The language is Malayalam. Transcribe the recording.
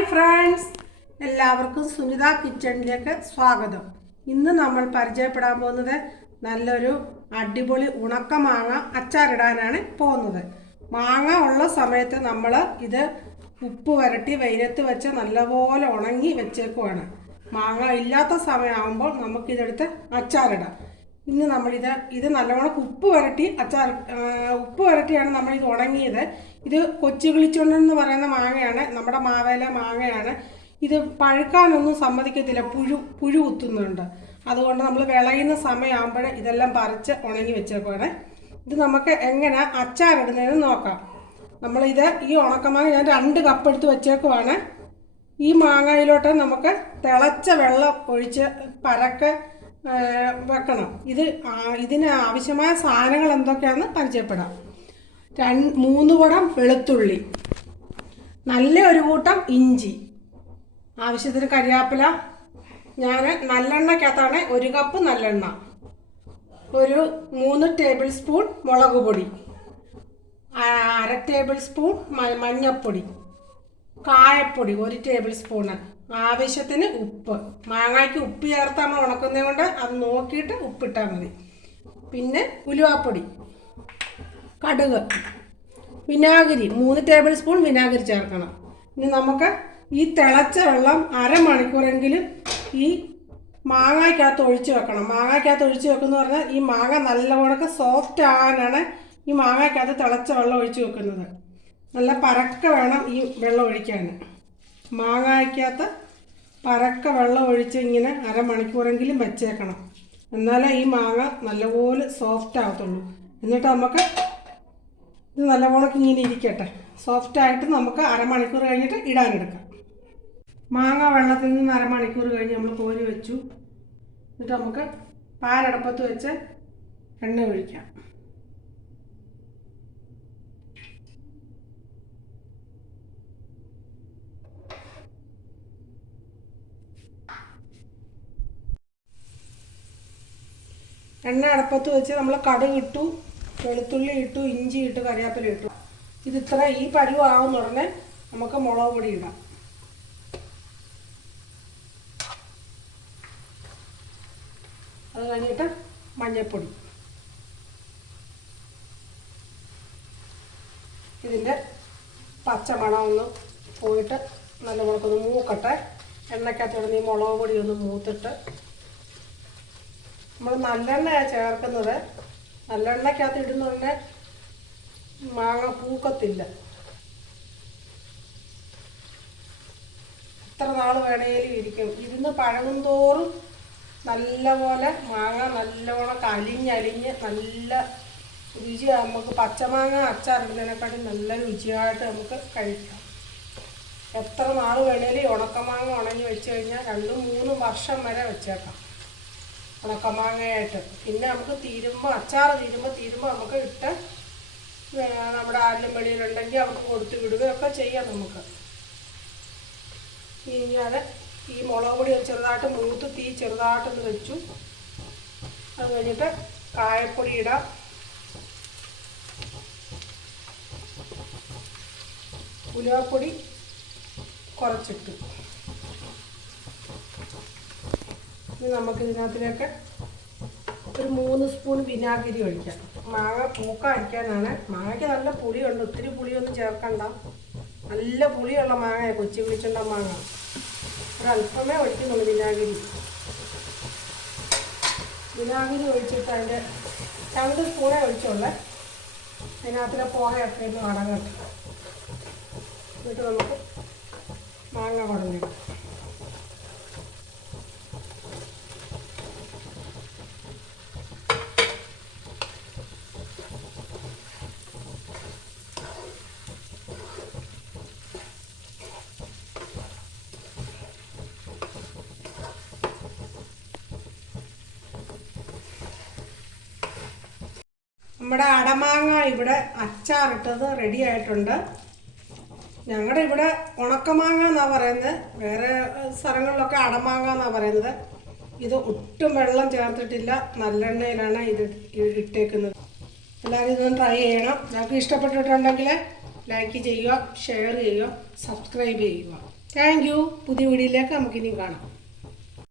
ഹായ് ഫ്രണ്ട്സ്, എല്ലാവർക്കും സുനിത കിച്ചണിലേക്ക് സ്വാഗതം. ഇന്ന് നമ്മൾ പരിചയപ്പെടാൻ പോകുന്നത് നല്ലൊരു അടിപൊളി ഉണക്ക മാങ്ങ അച്ചാറിടാനാണ് പോകുന്നത്. മാങ്ങ ഉള്ള സമയത്ത് നമ്മൾ ഇത് ഉപ്പ് വരട്ടി വെയിലത്ത് വെച്ച് നല്ലപോലെ ഉണങ്ങി വെച്ചേക്കുവാണ്. മാങ്ങ ഇല്ലാത്ത സമയമാകുമ്പോൾ നമുക്കിതെടുത്ത് അച്ചാറിടാം. ഇന്ന് ഇത് നല്ലവണ്ണം ഉപ്പ് വരട്ടിയാണ് നമ്മളിത് ഉണങ്ങിയത്. ഇത് കൊച്ചു കിളിച്ചുണ്ടെന്ന് പറയുന്ന മാങ്ങയാണ്, നമ്മുടെ മാവേല മാങ്ങയാണ്. ഇത് പഴുക്കാനൊന്നും സമ്മതിക്കത്തില്ല, പുഴു കുത്തുന്നുണ്ട്. അതുകൊണ്ട് നമ്മൾ വിളയുന്ന സമയമാകുമ്പോൾ ഇതെല്ലാം പറിച്ച് ഉണങ്ങി വെച്ചേക്കുവാണ്. ഇത് നമുക്ക് എങ്ങനെ അച്ചാറിടുന്നതെന്ന് നോക്കാം. ഈ ഉണക്കമാങ്ങ ഞാൻ 2 കപ്പ് എടുത്ത് വെച്ചേക്കുവാണ്. ഈ മാങ്ങയിലോട്ട് നമുക്ക് തിളച്ച വെള്ളം ഒഴിച്ച് പരക്കെ വെക്കണം. ഇതിന് ആവശ്യമായ സാധനങ്ങൾ എന്തൊക്കെയാണെന്ന് പരിചയപ്പെടാം. 3 കുടം വെളുത്തുള്ളി, നല്ല ഒരു കൂട്ടം ഇഞ്ചി, ആവശ്യത്തിന് കരിവേപ്പില. ഞാൻ നല്ലെണ്ണയ്ക്കകത്താണ് 1 കപ്പ് നല്ലെണ്ണ, ഒരു 3 ടേബിൾ സ്പൂൺ മുളക് പൊടി, 1/2 ടേബിൾ സ്പൂൺ മഞ്ഞൾപ്പൊടി, കായപ്പൊടി 1 ടേബിൾ സ്പൂണ്, ആവശ്യത്തിന് ഉപ്പ്. മാങ്ങയ്ക്ക് ഉപ്പ് ചേർത്ത് നമ്മൾ ഉണക്കുന്നത് കൊണ്ട് അത് നോക്കിയിട്ട് ഉപ്പിട്ടാൽ മതി. പിന്നെ ഉലുവാപ്പൊടി, കടുക്, വിനാഗിരി 3 ടേബിൾ സ്പൂൺ വിനാഗിരി ചേർക്കണം. ഇനി നമുക്ക് ഈ തിളച്ച വെള്ളം അരമണിക്കൂറെങ്കിലും ഈ മാങ്ങയ്ക്കകത്ത് ഒഴിച്ച് വെക്കണം. മാങ്ങയ്ക്കകത്ത് ഒഴിച്ച് വെക്കുന്ന പറഞ്ഞാൽ ഈ മാങ്ങ നല്ലവണ്ണം സോഫ്റ്റ് ആകാനാണ് ഈ മാങ്ങയ്ക്കകത്ത് തിളച്ച വെള്ളം ഒഴിച്ച് വെക്കുന്നത്. നല്ല പരക്ക വേണം ഈ വെള്ളം ഒഴിക്കാൻ. മാങ്ങയ്ക്കകത്ത് പരക്ക വെള്ളം ഒഴിച്ച് ഇങ്ങനെ അരമണിക്കൂറെങ്കിലും വെച്ചേക്കണം. എന്നാലേ ഈ മാങ്ങ നല്ലപോലെ സോഫ്റ്റ് ആകത്തുള്ളൂ. എന്നിട്ട് നമുക്ക് ഇത് നല്ലപോലെ ഇങ്ങനെ ഇരിക്കട്ടെ. സോഫ്റ്റായിട്ട് നമുക്ക് അരമണിക്കൂർ കഴിഞ്ഞിട്ട് ഇടാനെടുക്കാം. മാങ്ങ വെള്ളത്തിൽ നിന്ന് അരമണിക്കൂർ കഴിഞ്ഞ് നമ്മൾ കോരി വെച്ചു. എന്നിട്ട് നമുക്ക് പാലടപ്പത്ത് വെച്ച് എണ്ണ ഒഴിക്കാം. എണ്ണ അടുപ്പത്ത് വെച്ച് നമ്മൾ കടുക് ഇട്ടു, വെളുത്തുള്ളി ഇട്ടു, ഇഞ്ചി ഇട്ടു, കറിവേപ്പില ഇട്ടു. ഈ പരുവാകുന്ന ഉടനെ നമുക്ക് മുളക് പൊടി ഇടാം. അത് കഴിഞ്ഞിട്ട് മഞ്ഞൾപ്പൊടി. ഇതിൻ്റെ പച്ചമണം ഒന്ന് പോയിട്ട് നല്ല മുളകൊന്ന് മൂക്കട്ടെ. എണ്ണയ്ക്കകത്ത് ഇടുന്ന ഈ മുളക് പൊടി ഒന്ന് മൂത്തിട്ട് നമ്മൾ നല്ലെണ്ണയാണ് ചേർക്കുന്നത്. നല്ലെണ്ണയ്ക്കകത്ത് ഇടുന്നുണ്ടെ മാങ്ങ പൂക്കത്തില്ല. എത്ര നാൾ വേണേലും ഇരിക്കും. ഇരുന്ന് പഴകും തോറും നല്ലപോലെ മാങ്ങ നല്ലവണ്ണം അലിഞ്ഞ് നല്ല രുചിയാണ്. നമുക്ക് പച്ചമാങ്ങ അച്ചാറിടുന്നതിനെക്കാട്ടും നല്ല രുചിയായിട്ട് നമുക്ക് കഴിക്കാം. എത്ര നാൾ വേണേലും ഉണക്കമാങ്ങ ഉണങ്ങി വെച്ച് കഴിഞ്ഞാൽ 2-3 വർഷം വരെ വെച്ചേക്കാം ഉണക്കമാങ്ങയായിട്ട്. പിന്നെ നമുക്ക് അച്ചാർ തീരുമ്പോൾ നമുക്ക് ഇട്ട് നമ്മുടെ ആരിലും വെളിയിലുണ്ടെങ്കിൽ അവർക്ക് കൊടുത്തു വിടുകയൊക്കെ ചെയ്യാം നമുക്ക്. ഇനി ഈ മുളക് പൊടി ചെറുതായിട്ട് മൂത്ത് തീ ചെറുതായിട്ടൊന്ന് വെച്ചു. അത് കഴിഞ്ഞിട്ട് കായപ്പൊടി ഇടാം. ഉലുവാപ്പൊടി കുറച്ചിട്ടു. ഇനി നമുക്കിതിനകത്തിലേക്ക് ഒരു 3 സ്പൂൺ വിനാഗിരി ഒഴിക്കാം. മാങ്ങ പൂക്കാതിരിക്കാനാണ്. മാങ്ങയ്ക്ക് നല്ല പുളിയുണ്ട്, ഒത്തിരി പുളിയൊന്നും ചേർക്കണ്ട. നല്ല പുളിയുള്ള മാങ്ങയാണ് കൊച്ചു വിളിച്ചുണ്ട മാങ്ങ. ഒരല്പമേ ഒഴിക്കുന്നുള്ളൂ വിനാഗിരി. ഒഴിച്ചിട്ട് അതിൻ്റെ 2 സ്പൂണേ ഒഴിച്ചുള്ളേ. അതിനകത്തിലെ പോകയൊക്കെ ഒന്ന് അടങ്ങട്ടെ. എന്നിട്ട് നമുക്ക് മാങ്ങ കുടഞ്ഞിടാം. നമ്മുടെ അടമാങ്ങ ഇവിടെ അച്ചാറിട്ടത് റെഡി ആയിട്ടുണ്ട്. ഞങ്ങളുടെ ഇവിടെ ഉണക്കമാങ്ങ എന്നാണ് പറയുന്നത്, വേറെ സ്ഥലങ്ങളിലൊക്കെ അടമാങ്ങ എന്നാണ് പറയുന്നത്. ഇത് ഒട്ടും വെള്ളം ചേർത്തിട്ടില്ല, നല്ലെണ്ണയിലാണ് ഇത് ഇട്ടേക്കുന്നത്. എല്ലാവരും ഇതൊന്ന് ട്രൈ ചെയ്യണം. ഞങ്ങൾക്ക് ഇഷ്ടപ്പെട്ടിട്ടുണ്ടെങ്കിൽ ലൈക്ക് ചെയ്യുക, ഷെയർ ചെയ്യുക, സബ്സ്ക്രൈബ് ചെയ്യുക. Thank you. പുതിയ വീഡിയോയിലേക്ക് നമുക്കിനിയും കാണാം.